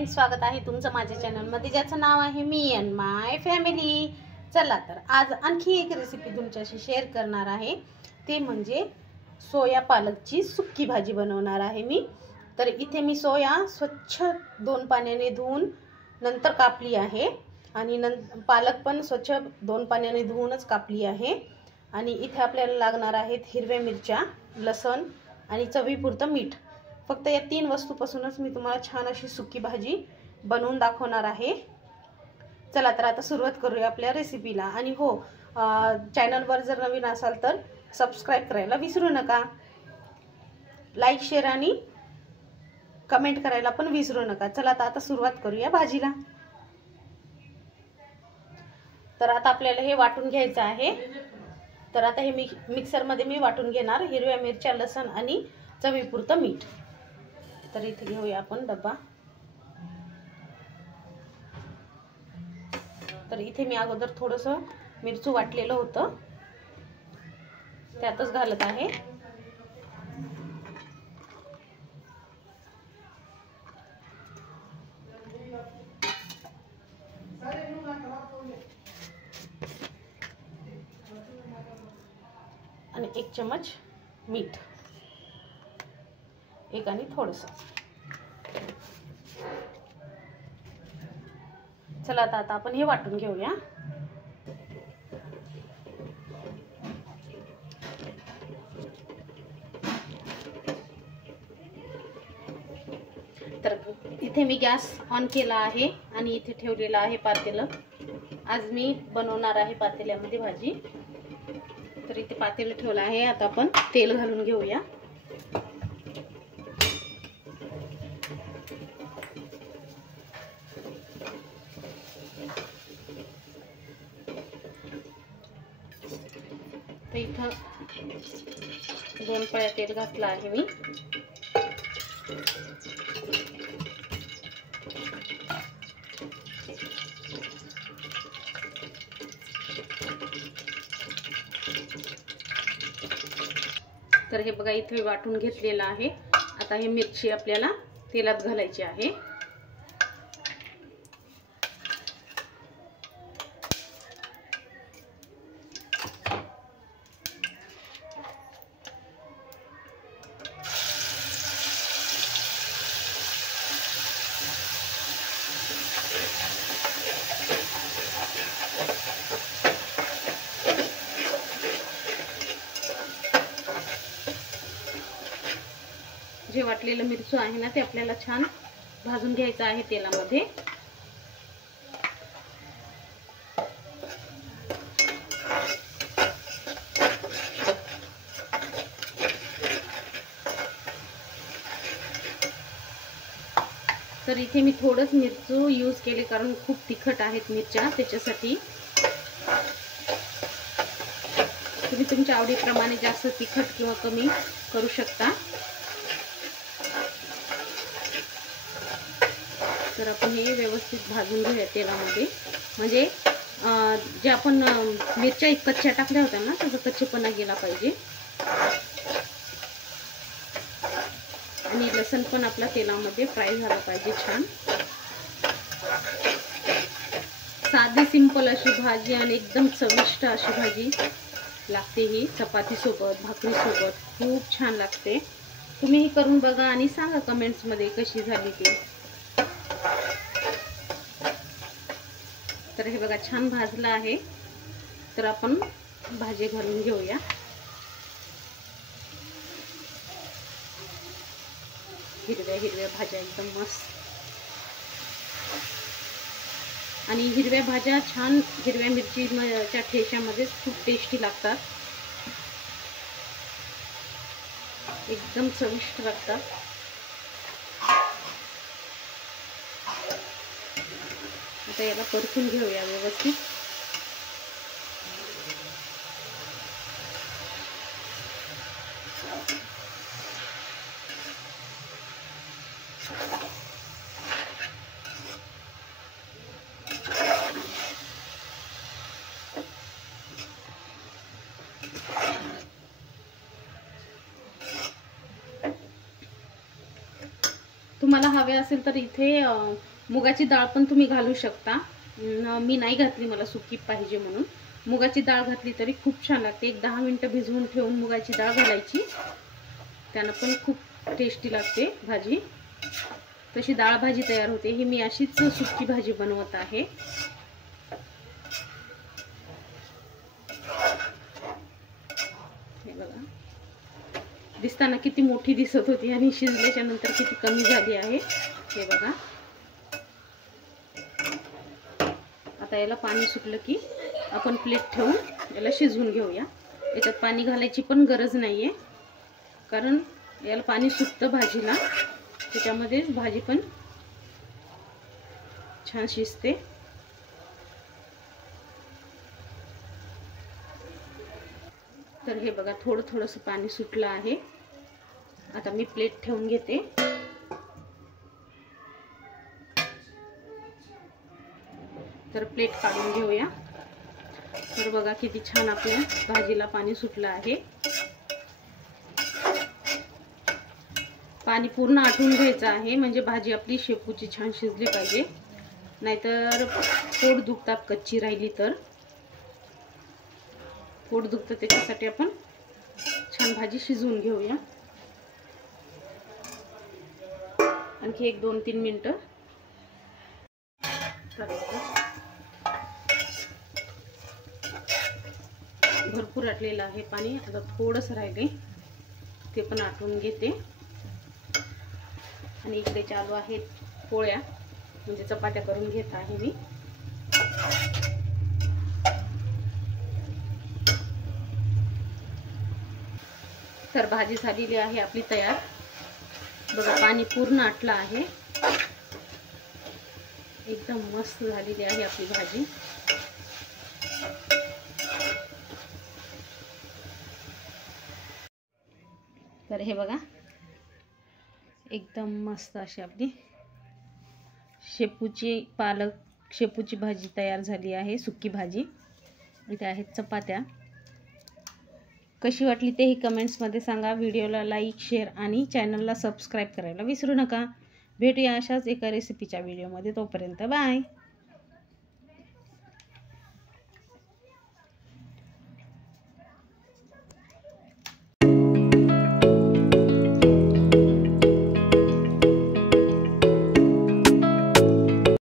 Friends, स्वागत आहे तुमचं माझ्या चॅनलमध्ये ज्याचं नाव आहे मी अँड माय फॅमिली। चला तर आज आणखी एक रेसिपी तुमच्याशी शेअर करणार आहे, ते म्हणजे सोया पालकची सुक्की भाजी बनवणार आहे मी। तर इथे मी सोया स्वच्छ 2 पाण्याने धुवून नंतर कापली आहे आणि पालक पण स्वच्छ 2 पाण्याने धुवूनच कापली आहे। आणि इथे आपल्याला लागणार आहेत हिरव्या मिरच्या, लसण आणि चवीपुरतं मीठ। फक्त या 3 वस्तूपासूनच मी तुम्हाला छान अशी सुकी भाजी बनवून दाखवणार आहे। चला तर आता सुरुवात करूया आपल्या रेसिपीला। आणि हो, चॅनलवर जर नवीन असाल तर सबस्क्राइब करायला विसरू नका, लाईक शेअर आणि कमेंट करायला पण विसरू नका। चला तर आता सुरुवात करूया भाजीला। तर आता आपल्याला हे वाटून घ्यायचं आहे। तर आता हे मिक्सर मध्ये मी वाटून घेणार, हिरव्या मिरच्या, लसण आणि चवीपुरतं मीठ। तर इथे घेऊया आपण डब्बा। तर इथे मी अगोदर थोडंसं मिरचू वाटलेलं होतं, त्यातच घालत आहे। आणि 1 चम्मच मीठ, एक आणि थोडंसं। चला आता आपण हे वाटून घेऊया। तर इथे मी गॅस ऑन केला आहे आणि इथे ठेवलेला आहे पातेलं। आज मी बनवणार आहे पातेल्यामध्ये भाजी। तर इथे पातेलं ठेवलं आहे, आता आपण तेल घालून घेऊया। तर इथं 2 पळ्या तेल घातलं आहे मी। तर हे बघा, इथे वाटून घेतलेलं आहे। आता हे मिरची आपल्याला तेलात घालायची आहे। जे वाटलेलं मिरचू आहे ना, ते आपल्याला छान भाजून घ्यायचं आहे तेलामध्ये। तर इथे मी थोडंच मिरचू यूज केले, कारण खूप तिखट आहेत मिरच्या, त्याच्यासाठी। तुम्ही तुमच्या आवडीप्रमाणे जास्त तिखट किंवा कमी करू शकता। तर आपण हे व्यवस्थित भाजून घेऊया तेलामध्ये, म्हणजे जे आपण मिरच्या कच्च्या टाकल्या होत्या ना, त्याचा कच्चेपणा गेला पाहिजे। आणि लसण पण आपला तेलामध्ये फ्राय झाला पाहिजे छान। साधी सिंपल अशी भाजी आणि एकदम चविष्ट अशी भाजी लागते ही। चपाती सोबत, भाकरी सोबत खूप छान लागते। तुम्ही करून बघा आणि सांगा कमेंट्स मध्ये कशी झाली ते। तर हे बघा, छान भाजलं आहे। तर आपण भाजी घालून घेऊया। हिरव्या हिरव्या भाज्या एकदम मस्त। आणि हिरव्या भाज्या छान हिरव्या मिरचीच्या ठेच्यामध्ये खूप टेस्टी लागतात, एकदम चविष्ट लागतात। आता याला परतून घेऊया व्यवस्थित। तुम्हाला हवे असेल तर इथे मुगाची डाळ पण तुम्ही घालू शकता, मी नाही घातली, मला सुकी पाहिजे म्हणून. मुगाची डाळ घातली तरी खूप छान लागते. एक 10 मिनिटं भिजवून ठेवून मुगाची डाळ घालायची, त्यानं पण खूप टेस्टी लागते भाजी. तशी डाळ भाजी तयार होते. ही मी अशीच सुकी भाजी बनवत आहे. हे बघा, दिसताना किती मोठी दिसत होती आणि शिजल्याच्या नंतर किती कमी झाली आहे. हे बघा, आता याला पाणी सुटलं की आपण प्लेट ठेवून याला शिजवून घेऊया. याच्यात पाणी घालायची पण गरज नाहीये, कारण याला पाणी सुटतं भाजीला, त्याच्यामध्ये भाजी पण छान शिजते. तर हे बघा, थोडंसं पाणी सुटलं आहे. आता मी प्लेट ठेवून घेते. तर प्लेट काढून घेऊया. तर बघा किती छान आपल्या भाजीला पाणी सुटलं आहे. पाणी पूर्ण आटून घ्यायचं आहे, म्हणजे भाजी आपली शेपूची छान शिजली पाहिजे, नाहीतर पोट दुखतात कच्ची राहिली तर. पोट दुखतं त्याच्यासाठी आपण छान भाजी शिजवून घेऊया. आणखी 1-2-3 मिनिटं. भरपूर आटलेलं आहे पाणी, आता थोडंसं राहिले ते पण आटवून घेते. आणि इकडे चालू आहेत पोळ्या, म्हणजे चपात्या करून घेत आहे मी. तर भाजी झालेली आहे आपली तयार. बघा, पाणी पूर्ण आटलं आहे. एकदम मस्त झालेली आहे आपली भाजी. तर हे बघा, एकदम मस्त अशी आपली शेपूची भाजी तयार झाली आहे, सुकी भाजी. इथे आहेत चपात्या. कशी वाटली तेही कमेंट्समध्ये सांगा. व्हिडिओला लाईक, शेअर आणि चॅनलला सबस्क्राईब करायला विसरू नका. भेटूया अशाच एका रेसिपीच्या व्हिडिओमध्ये. तोपर्यंत बाय.